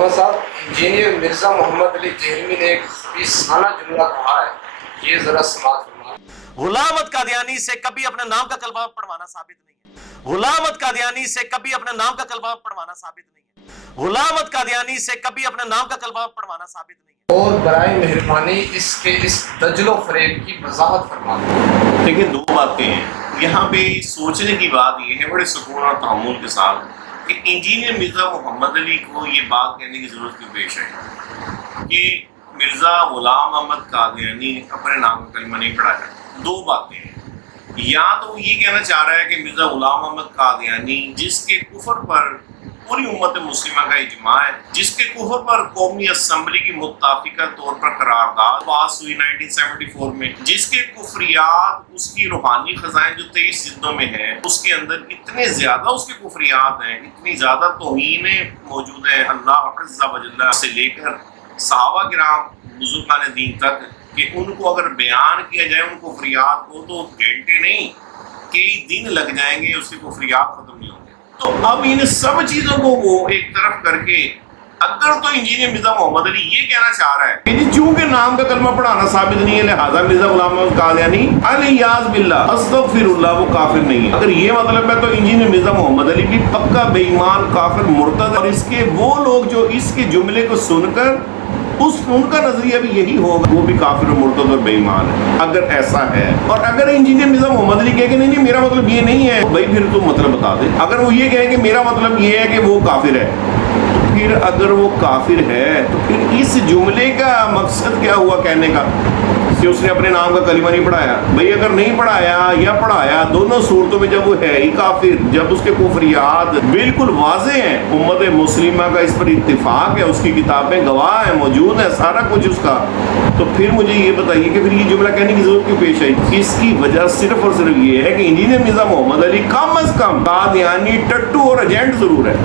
علامہ صاحب، انجینئر مرزا محمد علی جہلمی نے ایک خبیثانہ جملہ کہا ہے، یہ ذرا سماعت فرمائیں۔ غلامت قادیانی سے کبھی اپنے نام کا کلمہ پڑھوانا ثابت نہیں ہے۔ غلامت قادیانی سے کبھی اپنے نام کا کلمہ پڑھوانا ثابت نہیں ہے۔ غلامت قادیانی سے کبھی اپنے نام کا کلمہ پڑھوانا ثابت نہیں ہے۔ اور برائے مہربانی اس کے اس دجل و فریب کی وضاحت فرمائیں۔ دیکھیں، دو باتیں ہیں یہاں پہ۔ سوچنے کی بات یہ ہے بڑے سکون اور تحمل کے ساتھ کہ انجینئر مرزا محمد علی کو یہ بات کہنے کی ضرورت کیوں پیش ہے کہ مرزا غلام احمد قادیانی نے اپنے نام کا کلمہ نہیں پڑھا ہے۔ دو باتیں ہیں، یا تو وہ یہ کہنا چاہ رہا ہے کہ مرزا غلام احمد قادیانی جس کے کفر پر پوری امت مسلمہ کا اجماع ہے، جس کے کفر پر قومی اسمبلی کی متفقہ طور پر قرارداد پاس ہوئی 1974 میں، جس کے کفریات، اس کی روحانی خزائن جو 23 جلدوں میں ہے، اس کے اندر اتنے زیادہ اس کے کفریات ہیں، اتنی زیادہ توہینیں موجود ہیں اللہ عز و جل سے لے کر صحابہ کرام بزرگان دین تک، کہ ان کو اگر بیان کیا جائے ان کفریات کو تو گھنٹے نہیں کئی دن لگ جائیں گے، اس کے کفریات ختم نہیں ہوں گے۔ تو اب ان سب چیزوں کو وہ ایک طرف کر کے اگر تو انجینئر مرزا محمد علی یہ کہنا چاہ رہا ہے کہ چونکہ نام کا کلمہ پڑھانا ثابت نہیں ہے لہذا مرزا غلام احمد قادیانی الیاذ باللہ استغفر اللہ وہ کافر نہیں ہے، اگر یہ مطلب ہے تو انجینئر مرزا محمد علی بھی پکا بے ایمان کافر مرتد، اور اس کے وہ لوگ جو اس کے جملے کو سن کر ان کا نظریہ بھی یہی ہوگا، وہ بھی کافر و مرتد اور بے ایمان ہے اگر ایسا ہے۔ اور اگر انجینئر مرزا محمد علی کہے کہ نہیں میرا مطلب یہ نہیں ہے، بھائی پھر تو مطلب بتا دے۔ اگر وہ یہ کہے کہ میرا مطلب یہ ہے کہ وہ کافر ہے، تو پھر اگر وہ کافر ہے تو پھر اس جملے کا مقصد کیا ہوا کہنے کا کہ اس نے اپنے نام کا کلمہ نہیں پڑھایا؟ بھائی اگر نہیں پڑھایا یا پڑھایا، دونوں صورتوں میں جب وہ ہے ہی کافر، جب اس کے کفریات بالکل واضح ہیں، امت مسلمہ کا اس پر اتفاق ہے، اس کی کتابیں گواہ ہیں، موجود ہیں، سارا کچھ اس کا، تو پھر مجھے یہ بتائیے کہ پھر یہ جملہ کہنے کی ضرورت کیوں پیش آئی؟ اس کی وجہ صرف اور صرف یہ ہے کہ انجینئر مرزا محمد علی کم از کم قادیانی ٹٹو اور ایجنٹ ضرور ہے۔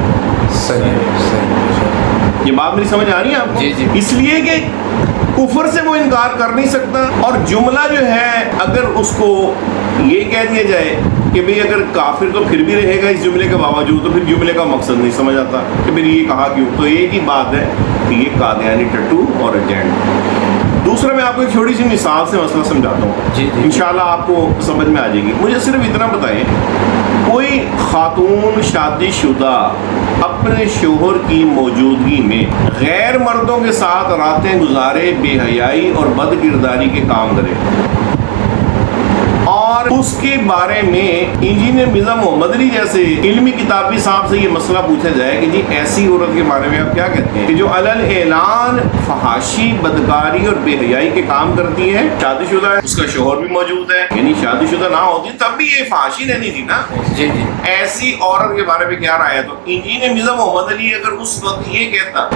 یہ بات میری سمجھ آ رہی ہے آپ کو؟ جی۔ اس لیے کہ کفر سے وہ انکار کر نہیں سکتا، اور جملہ جو ہے اگر اس کو یہ کہہ دیا جائے کہ بھئی اگر کافر تو پھر بھی رہے گا اس جملے کے باوجود، تو پھر جملے کا مقصد نہیں سمجھ آتا کہ پھر یہ کہا کیوں۔ تو ایک ہی بات ہے کہ یہ قادیانی ٹٹو اور ایجنٹ۔ دوسرا میں آپ کو ایک چھوٹی سی مثال سے مسئلہ سمجھاتا ہوں، جی۔ انشاءاللہ آپ کو سمجھ میں آ جائے گی۔ مجھے صرف اتنا بتائیں، کوئی خاتون شادی شدہ اپنے شوہر کی موجودگی میں غیر مردوں کے ساتھ راتیں گزارے، بے حیائی اور بد کرداری کے کام کرے، اور اس کے بارے میں انجینئر مرزا محمد علی جیسے علمی کتابی صاحب سے یہ مسئلہ پوچھا جائے کہ جی ایسی عورت کے بارے میں آپ کیا کہتے ہیں کہ جو علل اعلان فحاشی، بدکاری اور بے حیائی کے کام کرتی ہے، شادی شدہ ہے، اس کا شوہر بھی موجود ہے، یعنی شادی شدہ نہ ہوتی تب بھی یہ فحاشی رہنی تھی نا۔ جی۔ ایسی عورت کے بارے میں کیا رائے ہے؟ تو انجینئر مرزا محمد علی اگر اس وقت یہ کہتا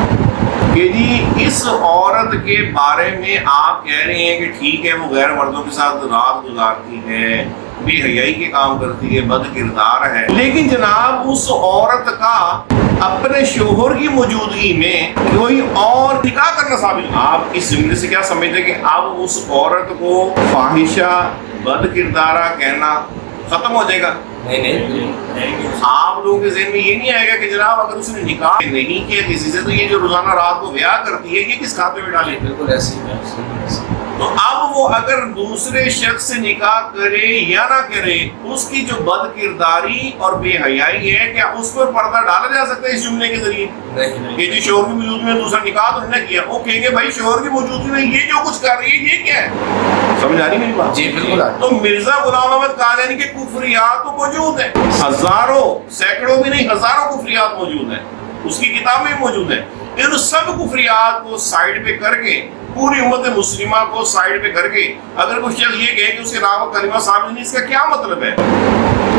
کہ جی اس عورت کے بارے میں آپ کہہ رہے ہیں کہ ٹھیک ہے وہ غیر مردوں کے ساتھ رات گزارتی ہے، بے حیائی کے کام کرتی ہے، بد کردار ہے، لیکن جناب اس عورت کا اپنے شوہر کی موجودگی میں کوئی اور نکاح کرنا ثابت، آپ اس جملے سے کیا سمجھتے کہ اب اس عورت کو فاحشہ، بد کردارہ کہنا ختم ہو جائے گا؟ نہیں۔ آپ لوگوں کے ذہن میں یہ نہیں آئے گا کہ جناب اگر اس نے نکاح نہیں کیا کسی سے تو یہ جو روزانہ رات کو بیاہ کرتی ہے یہ کس کھاتے میں ڈالے؟ بالکل ایسی ہے۔ تو اب وہ اگر دوسرے شخص سے نکاح کرے یا نہ کرے، اس کی جو بد کرداری اور بے حیائی ہے، کیا اس پر پردہ ڈالا جا سکتا ہے اس جملے کے ذریعے؟ نہیں۔ یہ جو شوہر کی موجودگی میں دوسرا نکاح تو نہیں کیا، وہ کہیں گے بھائی شوہر کی موجودگی میں یہ جو کچھ کر رہی ہے یہ کیا ہے؟ سمجھ آ رہی میری بات؟ جی بالکل۔ تو مرزا غلام احمد قادیانی کے کفریات تو موجود ہیں، ہزاروں، سینکڑوں بھی نہیں، ہزاروں کفریات موجود ہیں، اس کی کتابیں موجود ہیں۔ ان سب کفریات کو سائیڈ پہ کر کے، پوری امت مسلمہ کو سائیڈ پہ کر کے اگر کوئی شخص یہ کہے کہ اس کے نام کا کلمہ ثابت نہیں، اس کا کیا مطلب ہے؟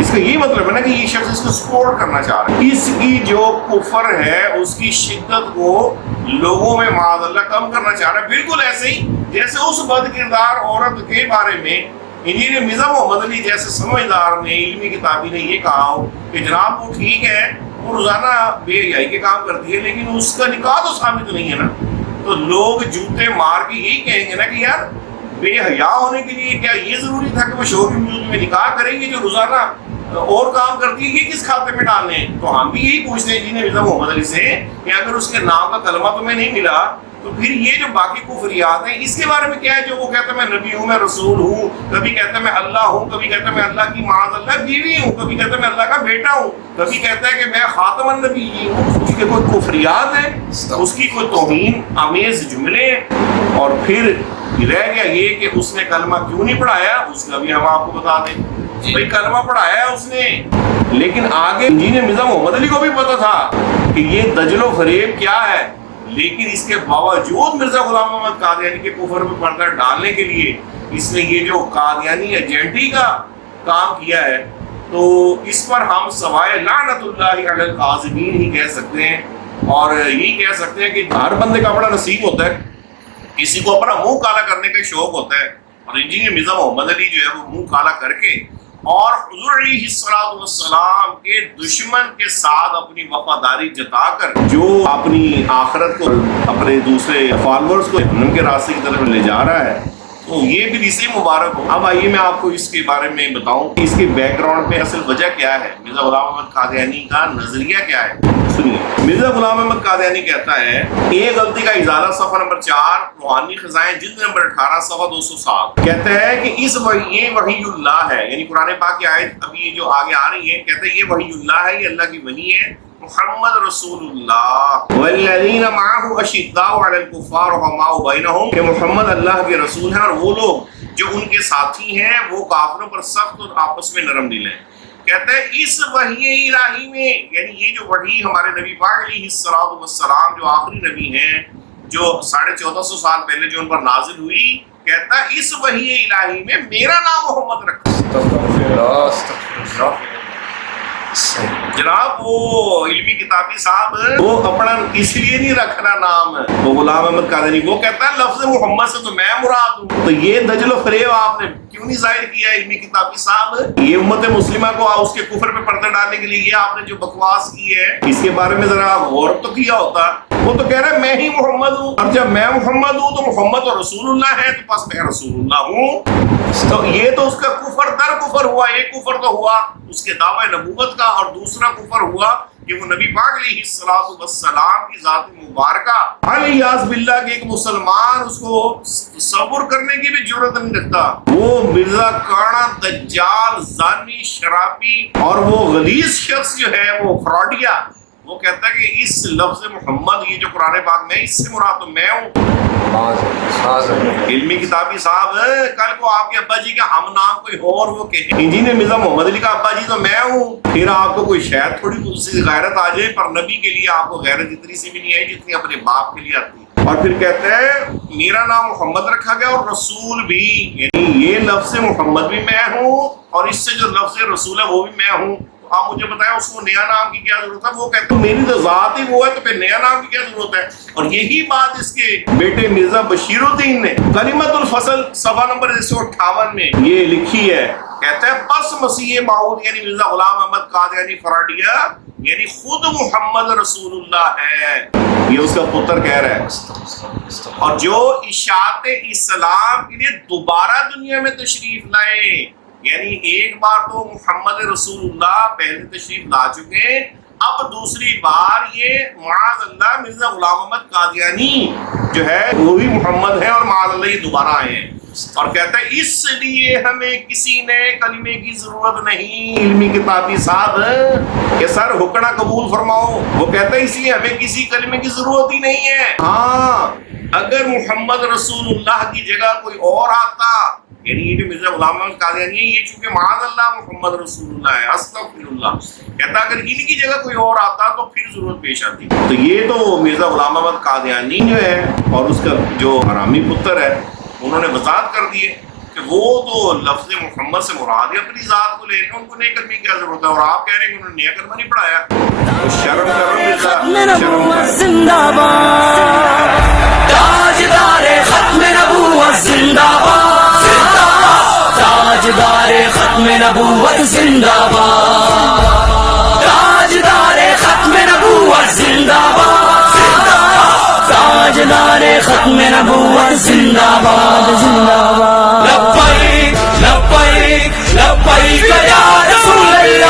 اس کا یہ مطلب ہے نا کہ یہ شخص اس کو سپورٹ کرنا چاہ رہا ہے، اس کی جو کفر ہے اس کی شدت کو لوگوں میں معاذ اللہ کم کرنا چاہ رہا ہے، بالکل ایسے ہی جیسے اس بد کردار عورت کے بارے میں انجینئر مرزا محمد علی جیسے سمجھدار نے، علمی کتابی نے یہ کہا ہو کہ جناب وہ ٹھیک ہے، وہ روزانہ بے حیائی کے کام کرتی ہے لیکن اس کا نکاح تو ثابت نہیں ہے نا، تو لوگ جوتے مار کے یہی کہیں گے نا کہ یار بے حیا ہونے کے لیے کیا یہ ضروری تھا کہ وہ شوہر کی موجودگی میں نکاح کریں گے جو روزانہ اور کام کرتی ہے، یہ کس کھاتے میں ڈالنے ہیں؟ تو ہم بھی یہی پوچھتے ہیں انجینئر مرزا محمد علی سے کہ اگر اس کے نام کا کلمہ تمہیں نہیں ملا تو پھر یہ جو باقی کفریات ہیں اس کے بارے میں کیا ہے جو وہ کہتا ہے میں نبی ہوں، میں رسول ہوں، کبھی کہتا ہے میں اللہ ہوں، کبھی کہتا ہے میں اللہ کی معاذ اللہ بیوی ہوں، کبھی کہتا ہے میں اللہ کا بیٹا ہوں، کبھی کہتا ہے کہ میں خاتم النبی ہوں. اس کے کوئی کفریات ہیں، اس کی کوئی توہین آمیز جملے ہیں. اور پھر رہ گیا یہ کہ اس نے کلمہ کیوں نہیں پڑھایا، اس کا بھی ہم آپ کو بتا دیں. بھائی کلمہ پڑھایا ہے اس نے، لیکن آگے انجینئر مرزا محمد علی کو بھی پتا تھا کہ یہ دجل و فریب کیا ہے، لیکن اس کے باوجود مرزا غلام محمد قادیانی کے کفر میں پردہ ڈالنے کے لیے اس نے یہ جو قادیانی ایجنٹی کا کام کیا ہے، تو اس پر ہم سوائے لعنت اللہ علی القاذبین ہی کہہ سکتے ہیں. اور یہی کہہ سکتے ہیں کہ ہر بندے کا بڑا نصیب ہوتا ہے، کسی کو اپنا منہ کالا کرنے کا شوق ہوتا ہے، اور انجینئر مرزا محمد علی جو ہے وہ منہ کالا کر کے اور حضور علیہ السلام کے دشمن کے ساتھ اپنی وفاداری جتا کر جو اپنی آخرت کو اپنے دوسرے فالورز کو جہنم کے راستے کی طرف لے جا رہا ہے، تو یہ بھی اسے مبارک ہو. اب آئیے میں آپ کو اس کے بارے میں بتاؤں کہ اس کے بیک گراؤنڈ میں اصل وجہ کیا ہے، مرزا غلام محمد قادیانی کا نظریہ کیا ہے. سنیے، مرزا غلام محمد قادیانی کہتا ہے ایک غلطی کا ازالہ صفحہ نمبر 4 روحانی خزائن جلد نمبر 18 صفحہ 207 کہتا ہے کہ یہ وحی اللہ ہے، یعنی قرآن پاک کی آیت ابھی یہ جو آگے آ رہی ہے، کہتا ہے یہ وحی اللہ ہے، یہ اللہ کی وحی ہے. محمد رسول اللہ والذین معہ اشداء علی الکفار رحماء بینہم، کہ محمد اللہ کے رسول ہیں اور وہ لوگ جو ان کے ساتھی ہیں وہ کافروں پر سخت اور آپس میں نرم دل ہیں. کہتا ہے اس وحی الہی میں، یعنی یہ جو وحی ہمارے نبی پاک علیہ السلام جو آخری نبی ہیں جو 1450 سال پہلے جو ان پر نازل ہوئی، کہتا ہے اس وحی الہی میں میرا نام محمد رکھا. جناب وہ علمی کتابی صاحب وہ اپنا اس لیے نہیں رکھنا نام وہ غلام احمد قادیانی، وہ کہتا ہے لفظ محمد سے تو میں مراد ہوں. تو یہ دجل و فریب آپ نے کیوں نہیں ظاہر کیا علمی کتابی صاحب؟ یہ امت مسلمہ کو اس کے کفر پہ پردہ ڈالنے کے لیے یہ آپ نے جو بکواس کی ہے اس کے بارے میں ذرا غور تو کیا ہوتا. وہ تو کہہ رہا ہے میں ہی محمد ہوں، اور جب میں محمد ہوں تو محمد اور رسول اللہ ہے، تو بس میں رسول اللہ ہوں. تو یہ تو اس کا کفر در کفر ہوا. ایک کفر تو ہوا اس کے دعوی نبوت کا، اور دوسرا کفر ہوا کہ وہ نبی پاک علیہ السلام کی ذات مبارکہ الیاذ باللہ کہ ایک مسلمان اس کو تصور کرنے کی بھی جرات نہیں رکھتا. وہ مرزا کاڑا دجال زانی شرابی اور وہ غلیظ شخص جو ہے وہ فراڈیا، وہ کہتا ہے کہ اس لفظ محمد یہ جو قرآن پاک میں اس سے مراد تو میں ہوں. علمی کتابی صاحب کل کو آپ کے ابا جی کا ہم نام کوئی اور وہ کہے انجینئر مرزا محمد علی کا ابا جی تو میں ہوں، پھر آپ کو کوئی شاید تھوڑی سی غیرت آ جائے، پر نبی کے لیے آپ کو غیرت اتنی سی بھی نہیں ہے جتنی اپنے باپ کے لیے آتی. اور پھر کہتے ہیں میرا نام محمد رکھا گیا اور رسول بھی، یعنی یہ لفظ محمد بھی میں ہوں اور اس سے جو لفظ رسول ہے وہ بھی میں ہوں. آپ مجھے بتائیں اس کو نیا نام کی کیا ضرورت ہے؟ وہ کہتے ہیں میری تو ذات ہی وہ ہے، تو پھر نیا نام کی کیا ضرورت ہے؟ اور یہی بات اس کے بیٹے مرزا بشیر الدین نے کلمۃ الفصل صفحہ نمبر 158 میں یہ لکھی ہے. کہتا ہے پس مسیح موعود یعنی مرزا غلام محمد قادیانی فراڈیا یعنی خود محمد رسول اللہ ہے، یہ اس کا پتر کہہ رہا ہے. اور جو اشاعت اسلام کے لیے دوبارہ دنیا میں تشریف لائے، یعنی ایک بار تو محمد رسول اللہ پہلے تشریف لا چکے، اب دوسری بار یہ معاذ اللہ مرزا غلام محمد قادیانی جو ہے وہ بھی محمد ہے اور معاذ اللہ یہ دوبارہ آئے ہیں. اور کہتا ہے اس لیے ہمیں کسی نئے کلمے کی ضرورت نہیں. علمی کتابی صاحب کہ سر حکڑا قبول فرماؤ، وہ کہتا ہے اس لیے ہمیں کسی کلمے کی ضرورت ہی نہیں ہے. ہاں اگر محمد رسول اللہ کی جگہ کوئی اور آتا، یعنی یہ جو مرزا غلام محمد قادیانی ہے یہ چونکہ معاذ اللہ محمد رسول اللہ ہے، استغفر اللہ، کہتا اگر ان کی جگہ کوئی اور آتا تو پھر ضرورت پیش آتی. تو یہ تو مرزا غلام محمد قادیانی جو ہے اور اس کا جو حرامی پتر ہے انہوں نے وضاحت کر دی ہے کہ وہ تو لفظ محمد سے مراد ہے، اپنی ذات کو لے رہے ہیں، ان کو نئے کلمے کی کیا ضرورت ہے؟ اور آپ کہہ رہے ہیں کہ انہوں نے نیا کلمہ نہیں پڑھایا. شرم کرو زندہ باد، تاجدار ختم نبوت زندہ باد، تاجدار ختم نبوت زندہ باد، تاجدار ختم نبوت زندہ باد، تاجدار ختم نبوت زندہ باد، زندہ باد. لبیک لبیک لبیک یا رسول اللہ.